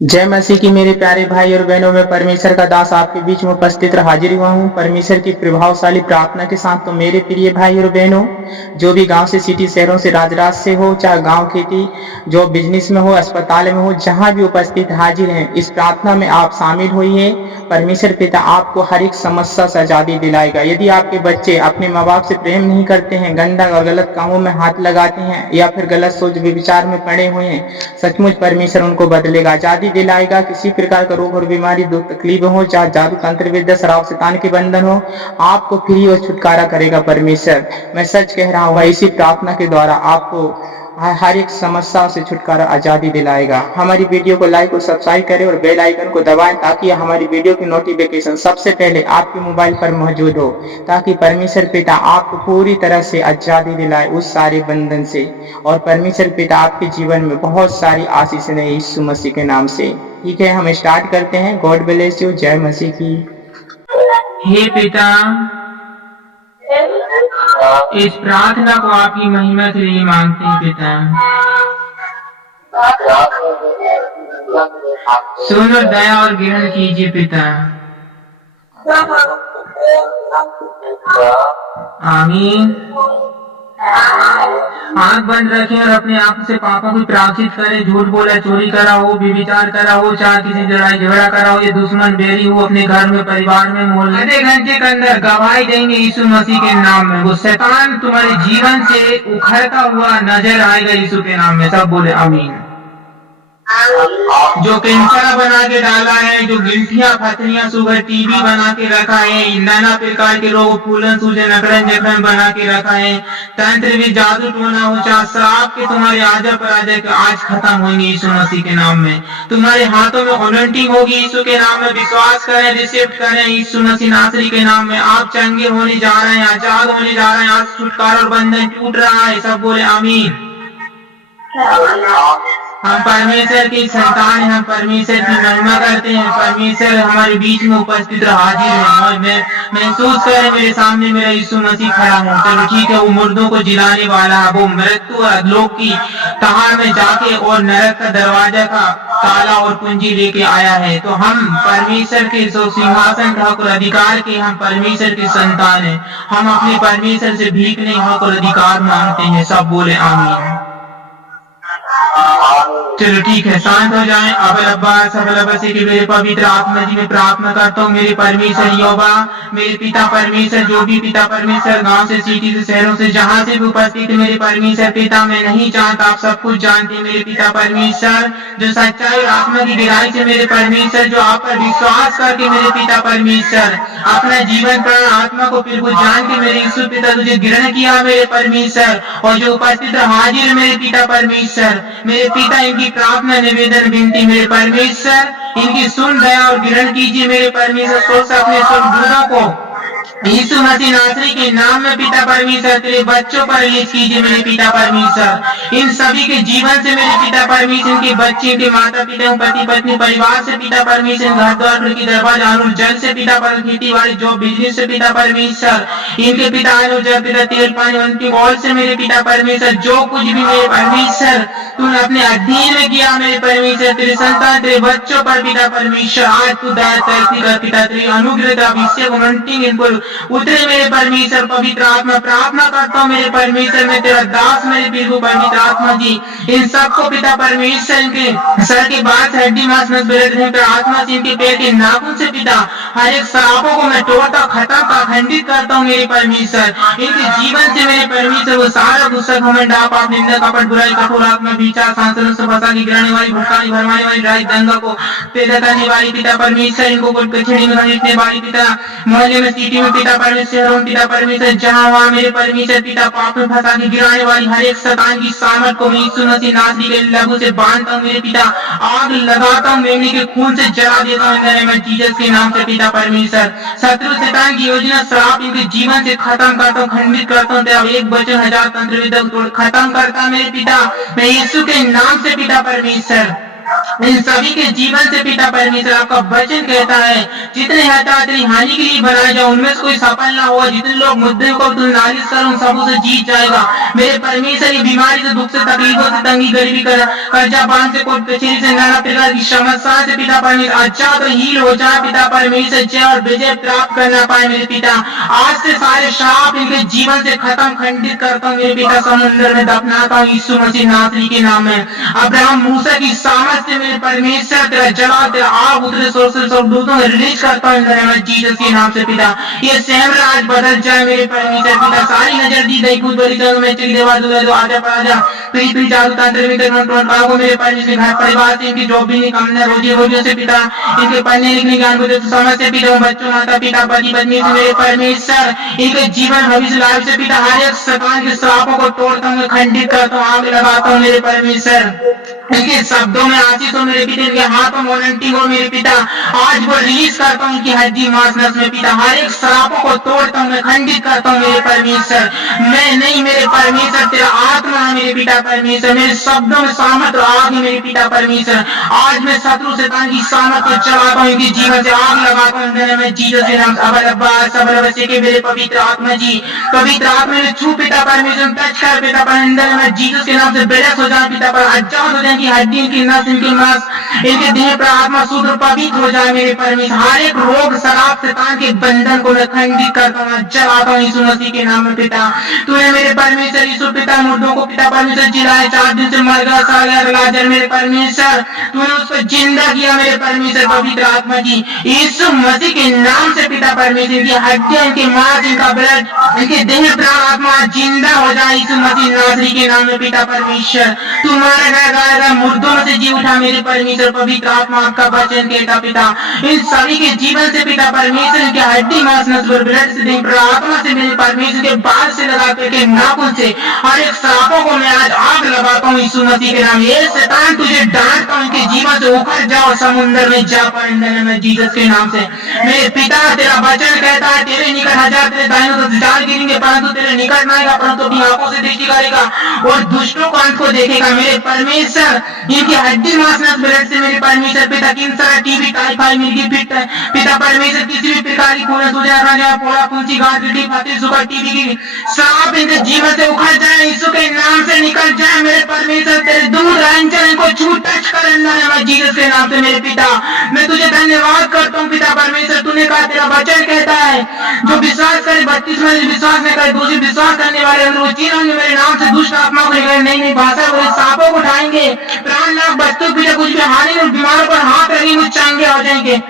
जय मसीह की मेरे प्यारे भाई और बहनों, में परमेश्वर का दास आपके बीच में उपस्थित हाजिर हुआ हूँ परमेश्वर की प्रभावशाली प्रार्थना के साथ। तो मेरे प्रिय भाई और बहनों, जो भी गांव से, सिटी, शहरों से, राजराज से हो, चाहे गांव खेती, जो बिजनेस में हो, अस्पताल में हो, जहां भी उपस्थित हाजिर हैं, इस प्रार्थना में आप शामिल होइए। परमेश्वर पिता आपको हर एक समस्या से आजादी दिलाएगा। यदि आपके बच्चे अपने माँ बाप से प्रेम नहीं करते हैं, गंदा और गलत कामों में हाथ लगाते हैं, या फिर गलत सोच विचार में पड़े हुए हैं, सचमुच परमेश्वर उनको बदलेगा, आजादी दिलाएगा। किसी प्रकार का रोग और बीमारी, दुख तकलीफ हो, चाहे जादू तंत्र विद्या, शराब शैतान के बंधन हो, आपको फ्री और छुटकारा करेगा परमेश्वर। मैं सच कह रहा हूँ, इसी प्रार्थना के द्वारा आपको हर एक समस्या से छुटकारा, आजादी दिलाएगा। हमारी वीडियो को लाइक और सब्सक्राइब करें और बेल आइकन को दबाएं, ताकि हमारी वीडियो की नोटिफिकेशन सबसे पहले आपके मोबाइल पर मौजूद हो, ताकि परमेश्वर पिता आपको पूरी तरह से आजादी दिलाए उस सारे बंधन से, और परमेश्वर पिता आपके जीवन में बहुत सारी आशीष दें यीशु मसीह के नाम से। ठीक है, हम स्टार्ट करते हैं। God bless you. जय मसीह की। हे पिता, इस प्रार्थना को आपकी महिमा के लिए मांगते हैं पिता। सुन और दया और ग्रहण कीजिए पिता। आमीन। आंख बंद रखें और अपने आप से पापों को प्रायश्चित करें। झूठ बोला, चोरी करा हो, व्यभिचार करा हो, चाहे किसी लड़ाई झगड़ा करा हो, ये दुश्मन बेरी हो, अपने घर में, परिवार में, मोहल्ले, आधे घंटे के अंदर गवाही देंगे यीशु मसीह के नाम में। वो शैतान तुम्हारे जीवन से उखड़ता हुआ नजर आएगा यीशु के नाम में। सब बोले आमीन। जो कैंसर बना के डाला है, जो गिल्टियां, पथरियां, शुगर, टीबी बना के रखा है, नाना प्रकार के रोग, फूलन, सूजन, अकड़न, जखन बना के रखा है, तंत्र भी, जादू टोना हो, चाहे श्राप के तुम्हारे आजा पर आजा के आज खत्म होंगे यीशु मसीह के नाम में। तुम्हारे हाथों में अनॉइंटिंग होगी यीशु के नाम में। विश्वास करें, रिसीव करें यीशु मसीह नासरी के नाम में। आप चंगे होने जा रहे हैं, आजाद होने जा रहे हैं। आज छुटकारा और बंधन टूट रहा है। सब बोले आमीन। हम परमेश्वर की संतान हैं, हम परमेश्वर की महिमा करते हैं। परमेश्वर हमारे बीच में उपस्थित हाजिर है। और मैं महसूस करें, मेरे सामने मेरा यीशु मसीह खड़ा है। चलो ठीक है, वो मुर्दों को जिलाने वाला है, वो मृत्यु और लोक की तहार में जाके और नरक का दरवाजा का ताला और कुंजी लेके आया है। तो हम परमेश्वर के सिंहासन का हक और अधिकार के, हम परमेश्वर की संतान है। हम अपने परमेश्वर से भीख नहीं, हक और अधिकार मांगते हैं। सब बोले आमीन। चलो ठीक है, शांत हो जाएं। अबल अब्बास सबल अब्बासी के मेरे पवित्र आत्मा जी में प्रार्थना करता हूँ। मेरे परमेश्वर यहोवा, मेरे पिता परमेश्वर, जो भी पिता परमेश्वर गांव से, सिटी से, शहरों से, जहां से भी उपस्थित मेरे परमेश्वर पिता, मैं नहीं जानता, आप सब कुछ जानते मेरे पिता परमेश्वर। जो सच्चाई और आत्मा की गहराई से मेरे परमेश्वर, जो आप पर विश्वास करके मेरे पिता परमेश्वर अपना जीवन प्राण आत्मा को फिर जान के मेरे यीशु पिता तुझे ग्रहण किया मेरे परमेश्वर, और जो उपस्थित हाजिर मेरे पिता परमेश्वर, मेरे पिता इनकी प्रार्थना, निवेदन, विनती मेरे परमेश्वर, इनकी सुन, दया और ग्रहण कीजिए मेरे परमेश्वर। सोच अपने सब दूतों को यीशु मसीह नासरी के नाम में पिता परमेश्वर तेरे बच्चों पर रिलीज कीजिए मेरे पिता परमेश्वर। इन सभी के जीवन से मेरे पिता परमेश्वर, इनके बच्चे, इनके माता पिता, पति पत्नी, परिवार से पिता परमेश्वर, घर द्वार की दरवाजा, और जल से पिता पर, खेती बाड़ी, जो बिजनेस से पिता परमेश्वर, इनके पिता जब पिता तेल पानी, उनकी बॉल से मेरे पिता परमेश्वर, जो कुछ भी मेरे परमेश्वर तूने अपने अधीन में किया मेरे परमेश्वर, तेरे संतान, तेरे बच्चों पर पिता परमेश्वर, आज तू दया तरसी कर पिता, तेरी अनुग्रह अभिषेक अनॉइंटिंग इनको उतरे मेरे परमेश्वर। पवित्र आत्मा प्रार्थना करता हूँ मेरे परमेश्वर, में तेरा दास मेरे प्रभु पवित्र आत्मा जी, इन सबको पिता परमेश्वर, इनके सर के बाद हड्डी मांस में आत्मा से, इनके पैर के नाखून से पिता हर एक शराबों को मैं तोड़ता, खत्म का खंडित करता हूँ मेरे परमेश्वर। इनके जीवन से मेरे परमेश्वर वो सारा गुस्सा, घमंड, पाप, निंदा, कपट, बुराई, कठोर आत्मा, विचार, सांसों से फंसा की गिराने वाली, भटकाने, भरमाने वाली, राय, दंगा को पैदा करने वाली पिता परमेश्वर, इनको कचहरी में घसीटने वाली पिता, मोहल्ले में, सिटी में पिता परमेश्वर, पिता परमेश्वर, जहाँ वहाँ मेरे परमेश्वर पिता पाप में फंसा के गिराने वाली हर एक शैतान की सामर्थ को यीशु मसीह नासरी के लहू से बांधता हूँ मेरे पिता, आग लगाता हूँ, मेमने के खून से जला देता हूँ मैं जीसस के नाम से पिता परमेश्वर। शत्रु शैतान की योजना, श्राप इनके जीवन से खत्म करता हूँ, खंडित करता हूँ। तेरा एक वचन हजार तंत्र विद्या तोड़ खत्म करता मेरे पिता, मैं यीशु के नाम से पिता परमेश्वर। इन सभी के जीवन से पिता परमेश्वर आपका वचन कहता है जितने हत्या तेरी हानि के लिए बनाए जाए उनमें से कोई सफल ना होगा, जितने लोग मुद्दे को तू नालिश कर उन सबों से जीत जाएगा। मेरे परमेश्वर ये बीमारी से, दुख से, तकलीफों से, तंगी गरीबी कर कर्जा बांध से, कोर्ट कचहरी से, नाना प्रकार की समस्या से पिता परमेश्वर अच्छा तो हील हो जाए पिता परमेश्वर, जय और विजय प्राप्त करना पाए मेरे पिता। आज से सारे श्राप इनके जीवन से खत्म खंडित करता हूँ मेरे पिता, समुद्र में दफनाता हूँ यीशु मसीह नासरी के नाम में। अब्राहम मूसा की सामर्थ से मेरे परमेश्वर तेरा जला तेरा आग उतरे सोर से स्वर्गदूतों को रिलीज करता हूँ जीसस के नाम से पिता। ये सहमरा आज बदल जाए मेरे परमेश्वर पिता। सारी नजर दी गई खुद बड़ी चलो मैं चली देवा दो आजा पर आजा प्री जादू तंत्र में मेरे परमेश्वर घर परिवार से इनकी जो भी निकमना रोजी रोजियों से पिता, इनके पढ़ने लिखने ज्ञान को समझ से पिता, बच्चों माता पिता पति पत्नी से मेरे परमेश्वर इनके जीवन भविष्य लाभ से पिता हर एक शैतान के श्रापों को तोड़ता हूँ, खंडित करता हूँ, आग लगाता हूँ मेरे परमेश्वर। इनके शब्दों में आशीष हो मेरे पिता, इनके हाथों में वारंटी हो मेरे पिता। आज वो रिलीज करता हूँ इनकी हड्डी मांस नस में पिता, हर एक श्रापों को तोड़ता हूँ, मैं खंडित करता हूँ मेरे परमेश्वर। मैं नहीं मेरे परमेश्वर तेरा आत्मा है मेरे पिता परमेश्वर, मेरे शब्दों में सामर्थ आग है मेरे पिता परमेश्वर। आज मैं शत्रु शैतान की सामर्थ को चलाता हूँ, इनके जीवन से आग लगाता हूँ मैं जीसस के नाम से के मेरे पवित्र आत्मा जी, पवित्र आत्मा में छू पिता परमेश्वर, टच कर पिता परमेश्वर, मैं जीसस के नाम से बेलस हो जाए पिता पर, आजाद हो जाए इनकी हड्डी इनकी नस इनकी मांस इनके देह पर आत्मा शुद्ध पवित्र हो जाए मेरे परमेश्वर। हर एक रोग शराब शैतान के बंधन को मैं खंडित करता हूँ, जलाता हूँ यीशु मसीह के नाम में पिता। तूने मेरे परमेश्वर यीशु पिता मुर्दों को पिता परमेश्वर जिलाया, 4 दिन से मर गया सा गया लाजर मेरे परमेश्वर, तूने उसको जिंदा किया मेरे परमेश्वर पवित्र आत्मा जी, यीशु मसीह के नाम से पिता परमेश्वर। इनकी हड्डियां इनकी मांस इनका ब्लड इनके देह प्राण आत्मा जिंदा हो जाए यीशु मसीह नासरी के नाम में पिता परमेश्वर। तू मारा गया मुर्दों में से जी उठा मेरे परमेश्वर पवित्र आत्मा आपका वचन कहता पिता। इन सभी के जीवन से पिता परमेश्वर इनके हड्डी मांस नस ब्लड से देह प्राण आत्मा से मेरे परमेश्वर के बाल से लगा के नाखून से हर एक श्रापों को मैं आज आग लगाता हूँ यीशु मसीह के नाम। ये शैतान तुझे डांटता हूँ, इनके जीवन से उखड़ जाओ समुद्र में जा पाए में जीसस के नाम से। मेरे पिता तेरा वचन कहता है तेरे निकट 1000 तेरे दाहिने तो 1000 गिरेंगे परंतु तेरे निकट ना आएगा, परंतु अपनी आंखों से दृष्टि करेगा और दुष्टों को अंत को देखेगा मेरे परमेश्वर। इनकी हड्डी मांस नस ब्लड से मेरे परमेश्वर पिता कैंसर टीबी टाइफाइड मिर्गी फिट पिता परमेश्वर किसी भी प्रकार की खून सूजा राजा पोड़ा फुंसी गांठ गिट्टी फाती सुगर टीबी की सांप इनके जीवन से उखड़ जाए यीशु के नाम से निकल जाए मेरे परमेश्वर। तेरे दूर अंचल इनको छू टच कर जीसस के नाम से मेरे पिता। मैं तुझे धन्यवाद करता हूँ पिता परमेश्वर, तूने कहा तेरा वचन कहता है जो विश्वास करे 32 में विश्वास नहीं करे दूसरी विश्वास करने वाले वो चीन मेरे नाम से दुष्ट आत्मा को निकले नई भाषा बोले सांपों को उठाएंगे प्राण नाक बस्तु पीछे कुछ भी हानि और बीमारों पर हाथ रखेंगे चांगे हो जाएंगे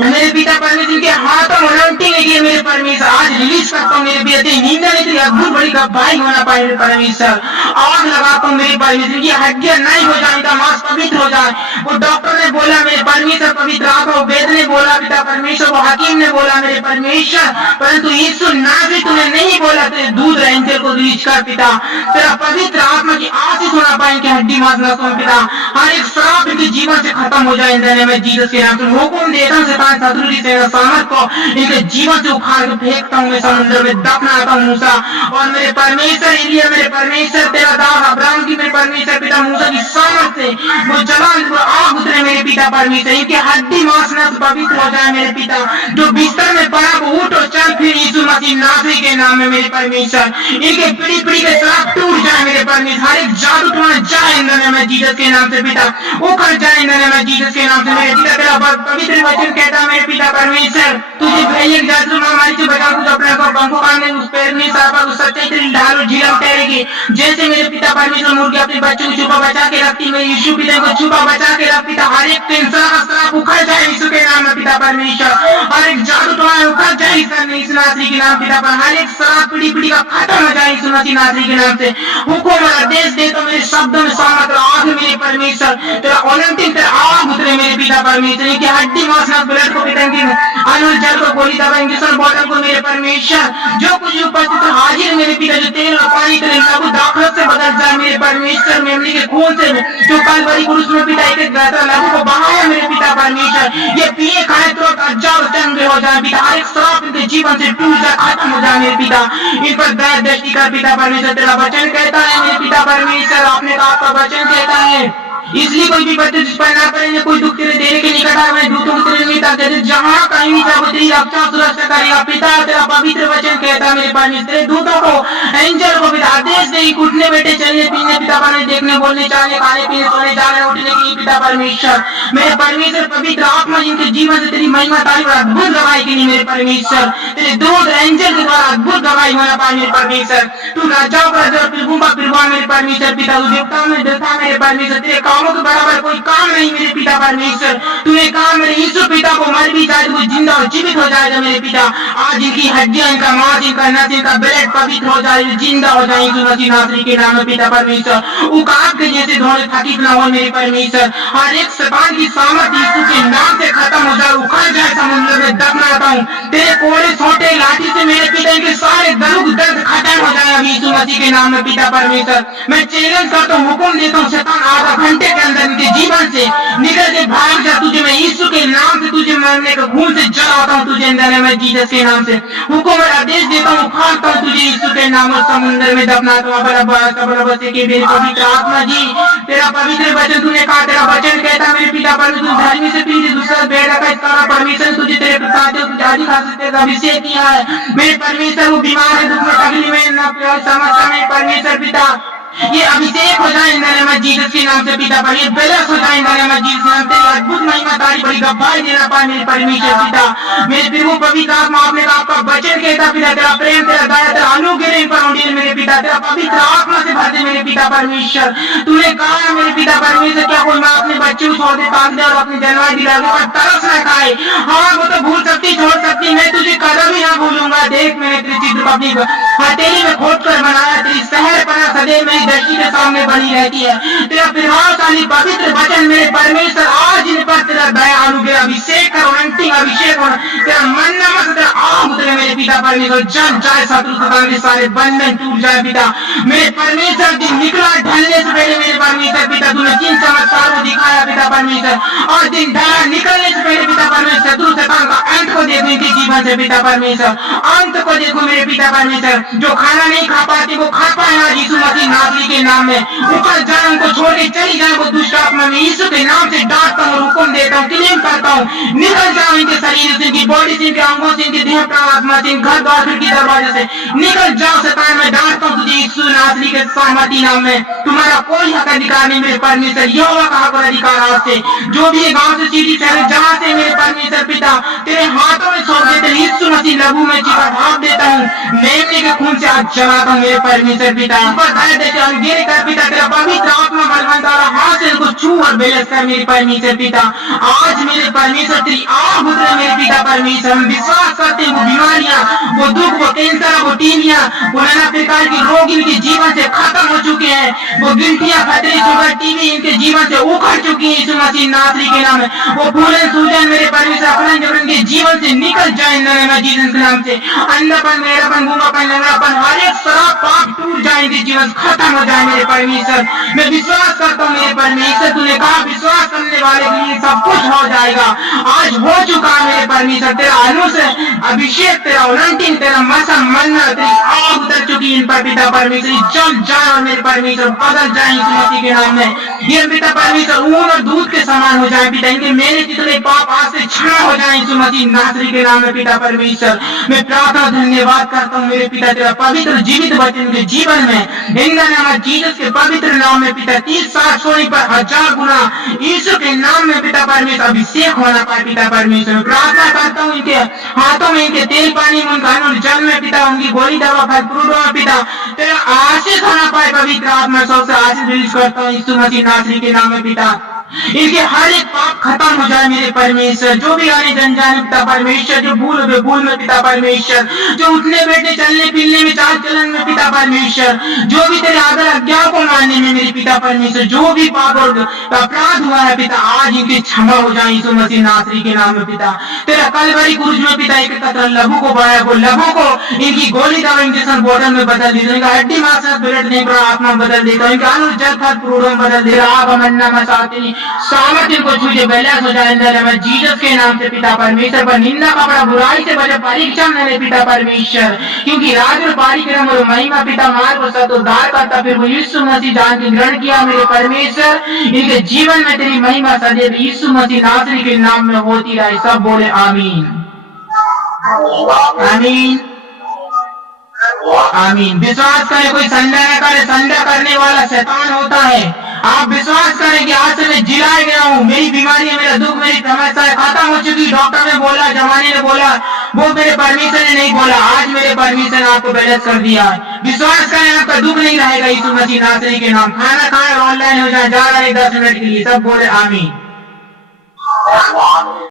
मेरे पिता परमेश्वर के हाथों में लौटी नहीं मेरे परमेश्वर। आज रिलीज करता हूँ मेरे पिता निंदा नहीं तेरी अद्भुत बड़ी गवाही होना पाए मेरे परमेश्वर। आग लगाता हूँ मेरे परमेश्वर की हड्डियां नहीं हो जाए इनका मांस पवित्र हो जाए। वो डॉक्टर ने बोला मेरे परमेश्वर पवित्र आत्मा, वेद ने बोला पिता परमेश्वर, वो हकीम ने बोला मेरे परमेश्वर, परंतु यीशु नाज़री तूने नहीं बोला। तेरे दूध एंजल को रिलीज कर पिता, तेरा पवित्र आत्मा की आशीष होना पाए इनकी हड्डी मांस नसों में पिता। हर एक श्राप इनके जीवन से खत्म हो जाए इन में जीसस के नाम से हुक्म देता हूँ शत्रु की सेना सामर्थ को इनके जीवन से उखाड़ के फेंकता हूँ मैं समुद्र में दफनाता हूँ मूसा। और मेरे परमेश्वर एलिया मेरे परमेश्वर तेरा दास अब्राहम की मेरे परमेश्वर पिता मूसा की सामर्थ से वो जला आग उतरे मेरे पिता परमेश्वर। इनके हड्डी मांस नस पवित्र हो जाए मेरे पिता। जो बिस्तर में पड़ा वो उठ और चल फिर यीशु मसीह नासरी के नाम में मेरे परमेश्वर। इनके पीढ़ी पीढ़ी के श्राप टूट जाए मेरे परमेश्वर। हर एक जादू तुम्हारा जाए इन नाम में जीसस के नाम से पिता, उखड़ जाए इन नाम में जीसस के नाम से मेरे पिता। तेरा पवित्र वचन कहता मेरे पिता परमेश्वर तुझे भयानक जादू महामारी से बचा कुछ अपने को पंखों काटने उस पैर में सापा उस सच्चाई तेरी ढाल और झीलम ठहरेगी। जैसे मेरे पिता परमेश्वर मुर्गी अपने बच्चों को छुपा बचा के रखती मेरे यीशु पिता को छुपा बचा के रख पिता। हर एक कैंसर का श्राप उखड़ जाए यीशु के नाम में पिता परमेश्वर। हर एक जादू तुम्हारा उखड़ जाए इस नासरी के नाम पिता पर। हर एक श्राप पीढ़ी पीढ़ी का खत्म हो जाए यीशु मसीह नासरी के नाम से। हुक्म और आदेश दे तो मेरे शब्दों में सामर्थ आग मेरे परमेश्वर। तेरा ओलंपिक तेरा आग उतरे मेरे पिता परमेश्वर। इनकी हड्डी मांस नस ब्लड को पिता अनुल जल को गोली दवा इंजेक्शन बॉटल को मेरे परमेश्वर। जो कुछ उपस्थित हाजिर मेरे पिता जो तेल और पानी तेरे लागू दाखलत से बदल जाए मेरे परमेश्वर। मेमनी के खून से जो कलवरी क्रूस में पिता एक गाता लागू को बहाया मेरे पिता परमेश्वर। ये पिए खाए तो अजाब चंगे हो जाए पिता। हर एक श्राप इनके जीवन से टूट जाए खत्म हो जाए मेरे पिता। इन पर दया दृष्टि कर पिता परमेश्वर। तेरा वचन कहता है मेरे पिता परमेश्वर, आपने कहा आपका वचन कहता है इसलिए कोई विपत्ति तुझ पर ना पड़े, कोई दुख तेरे देने के निकट आए, मैं दूतों की तेरे निमित्त आज्ञा दे, जहाँ कहीं भी जाओ तेरी रक्षा सुरक्षा करेगा। पिता तेरा पवित्र वचन कहता मेरे परमेश्वर, तेरे दूतों को एंजल को पिता आदेश दे, उठने बैठे चलने पीने पिता परमेश्वर, देखने बोलने चालने खाने पीने सोने जाने उठने के लिए पिता परमेश्वर, मेरे परमेश्वर पवित्र आत्मा जिनके जीवन से तेरी महिमा तारीफ और अद्भुत गवाही के लिए मेरे परमेश्वर, तेरे दूत एंजल के द्वारा अद्भुत गवाही होना पाए मेरे परमेश्वर। तू राजाओं का राजा और प्रभुओं का प्रभु मेरे परमेश्वर पिता, तू देवताओं में देवता मेरे परमेश्वर, तेरे कामों के बराबर कोई काम नहीं मेरे पिता परमेश्वर। तूने कहा मेरे यीशु पिता को मर भी जाए वो जिंदा और जीवित हो जाएगा मेरे पिता। आज इनकी हड्डियां, इनका मांस, इनका नस, इनका ब्लड पवित्र हो जाए, जिंदा हो जाए यीशु मसीह नासरी के नाम में पिता परमेश्वर। उकाब के जैसे धोने थकित ना हो मेरे परमेश्वर। हर एक शैतान की सामर्थ यीशु के नाम से खत्म हो जाए, उखड़ जाए, समुद्र में दफनाता हूँ तेरे कोड़े छोटे लाठी से मेरे पिता के सारे दुख दर्द खत्म हो जाए यीशु मसीह के नाम में पिता परमेश्वर। मैं चैलेंज करता हूँ, हुक्म देता हूँ, शैतान आधा घंटे के अंदर इनके जीवन से निकल के भाग जा। तुझे मैं यीशु के नाम से तुझे मरने का खून से जलाता हूँ, तुझे अंदर मैं जीसस के नाम से हुक्म और आदेश देता हूँ, उखाड़ता हूँ तुझे यीशु के नाम और समुद्र में दफनाता हूँ। पवित्र आत्मा जी तेरा पवित्र वचन तूने कहा, तेरा वचन कहता मेरे पिता परमेश्वर, धर्मी से पीछे दूसरा बेटा का इसका परमेश्वर तुझे तेरे का अभिषेक किया है मेरे परमेश्वर। वो बीमार है, दुख में तकलीफ में न समस्या में परमेश्वर पिता, ये अभिषेक हो जाए इन जीसस के नाम से पिता पर, ये बैलेंस हो जाए इन जीसस के नाम से। अद्भुत महिमा तारी बड़ी गवाही देना पाए मेरे परमेश्वर पिता, मेरे प्रभु पवित्र आत्मा आपने आपका वचन कहता पिता, तेरा प्रेम, तेरा दया, तेरा अनुग्रह इन पर उंडेल मेरे पिता, तेरा पवित्र आत्मा से भर दे मेरे पिता परमेश्वर। तूने कहा मेरे पिता परमेश्वर, क्या कोई माँ अपने बच्चे को छोड़ दे पाक दे और अपनी जनवाई दिला दे और तरस न खाए? हाँ वो तो भूल सकती, छोड़ सकती, मैं तुझे कदम ही ना भूलूंगा। देख मैंने तेरी चित्र को अपनी हथेली में खोद कर बनाया, तेरी शहर पना सदैव मेरी दृष्टि के सामने बनी रहती है। तेरा प्रभावशाली पवित्र वचन मेरे परमेश्वर आज इन पर तेरा दया अनुग्रह अभिषेक करो, अंतिम अभिषेक हो, तेरा मन नमक तेरा आग उतरे मेरे पिता परमेश्वर, जल जाए शत्रु शैतान के सारे बंधन टूट जाए पिता मेरे परमेश्वर। दिन निकला ढलने से पहले मेरे परमेश्वर पिता तूने 3 चमत्कार को दिखाया पिता परमेश्वर, और दिन ढला निकलने से पहले पिता परमेश्वर शत्रु शैतान का अंत को देखो इनके जीवन से पिता परमेश्वर, अंत को देखो मेरे पिता परमेश्वर। जो खाना नहीं खा पाते वो खा पाए आज यीशु मसीह नासरी के नाम में, ऊपर जाए उनको छोड़ के चली जाए वो दुष्ट आत्मा में, यीशु के नाम से डांटता हूँ, हुक्म देता हूँ, क्लेम करता हूँ, निकल जाओ इनके शरीर से, इनकी बॉडी से, इनके अंगों से, इनके देह प्राण आत्मा से, घर द्वार खिड़की दरवाजे से निकल जाओ। शैतान में डांटता हूँ तुझे यीशु नासरी के सहमति नाम में, तुम्हारा कोई हक अधिकार नहीं मेरे परमेश्वर। यहोवा का हक और अधिकार आज से जो भी गांव से सिटी शहर जहाँ से मेरे परमेश्वर पिता तेरे हाथों में सौंप देते यीशु मसीह लहू में चिता ढाप देता हूँ, मेमने के खून से आज जलाता हूँ मेरे परमेश्वर पिता। ऊपर दया देते गिर कर पिता तेरा पवित्र आत्मा बलवंत और हाथ से उनको छू और बेलस कर मेरे परमेश्वर पिता। आज मेरे परमेश्वर तेरी आग उतरे मेरे पिता परमेश्वर। हम विश्वास करते हैं वो बीमारियां, वो दुख, वो कैंसर, वो टीमियां, वो नाना प्रकार के रोग इनके जीवन से खत्म हो चुके हैं, वो गिनतियां, खतरे, शुगर, टीवी इनके जीवन से उखड़ चुकी है यीशु मसीह नासरी के नाम में। वो फूलन सूजन मेरे परमेश्वर अपने जबरन के जीवन से निकल जाए जीसस के नाम से। अंधापन, मेरापन, गूंगापन, लंगड़ापन, हर एक शराब पाप टूट जाए, इनके जीवन खत्म हो जाए मेरे परमेश्वर। मैं विश्वास करता हूँ मेरे परमेश्वर, तूने कहा विश्वास करने वाले के लिए सब कुछ हो जाएगा, आज हो चुका है मेरे परमेश्वर। तेरा अनुसार अभिषेक, तेरा उलंटिन, तेरा मसा मन्ना, तेरी आग उतर चुकी इन पर पिता परमेश्वर। जल जाए और मेरे परमेश्वर बदल जाए यीशु मसीह के नाम में। ये पिता परमेश्वर ऊन और दूध के समान हो जाए पिता, इनके मेरे जितने पाप आज से क्षमा हो जाए यीशु मसीह नासरी के नाम में पिता परमेश्वर। मैं प्रार्थना धन्यवाद करता हूँ मेरे पिता तेरा पवित्र जीवित वचन के जीवन में इन नाम जीसस के पवित्र नाम में पिता 30-60 सोने पर 1000 गुना यीशु के नाम में पिता परमेश्वर अभिषेक होना पाए पिता परमेश्वर। प्रार्थना करता हूँ इनके हाथों में, इनके तेल पानी में, उनका अन्न जल में पिता, उनकी गोली दवा फल फ्रूटों में पिता तेरा आशीष होना पाए पवित्र आत्मा। सबसे आशीष रिलीज करता हूँ यीशु मसीह नासरी के नाम में पिता। इनके हर एक पाप खत्म हो जाए मेरे परमेश्वर। जो भी आने जन जाने पिता परमेश्वर, जो भूल में पिता परमेश्वर, जो उठने बैठने चलने फिरने में चाल चलन में पिता परमेश्वर, जो भी तेरे आदर आज्ञा को मानने में मेरे पिता परमेश्वर जो भी पाप और अपराध हुआ है पिता आज इनकी क्षमा हो जाए यीशु मसीह नासरी के नाम में पिता। तेरा कलवरी क्रूज में पिता एक कतरा लहू को बहाया, वो लहू को इनकी गोली दवा इंजेक्शन बोतल में बदल देता, इनका हड्डी मांस ब्लड नहीं पड़ा आत्मा बदल देता, इनका अनु जल फल फ्रूटों में बदल दे रहा। सामर्थ्य को छूजे बैलेंस हो जाए अंदर में जीसस के नाम से पिता परमेश्वर पर निंदा कपड़ा बुराई से बचे परीक्षा में पिता परमेश्वर, क्योंकि राज और पारिक्रम और महिमा पिता मार्ग और सत्य उद्धार करता फिर वो यीशु मसीह जान के ग्रहण किया मेरे परमेश्वर, इनके जीवन में तेरी महिमा सदैव यीशु मसीह नासरी के नाम में होती रहे। सब बोले आमीन आमीन आमीन। विश्वास करें, कोई संदेह न करे, संदेह करने वाला शैतान होता है। आप विश्वास करें कि आज से मैं जिलाया गया हूँ, मेरी बीमारी है, मेरा दुख, मेरी समस्या खत्म हो चुकी। डॉक्टर ने बोला, जमाने ने बोला, वो मेरे परमेश्वर ने नहीं बोला, आज मेरे परमेश्वर ने आपको बैलेंस कर दिया है। विश्वास करें, आपका दुख नहीं रहेगा यीशु मसीह नासरी के नाम। खाना खाए और ऑनलाइन हो जाए, जा रहे 10 मिनट के लिए। सब बोले आमीन।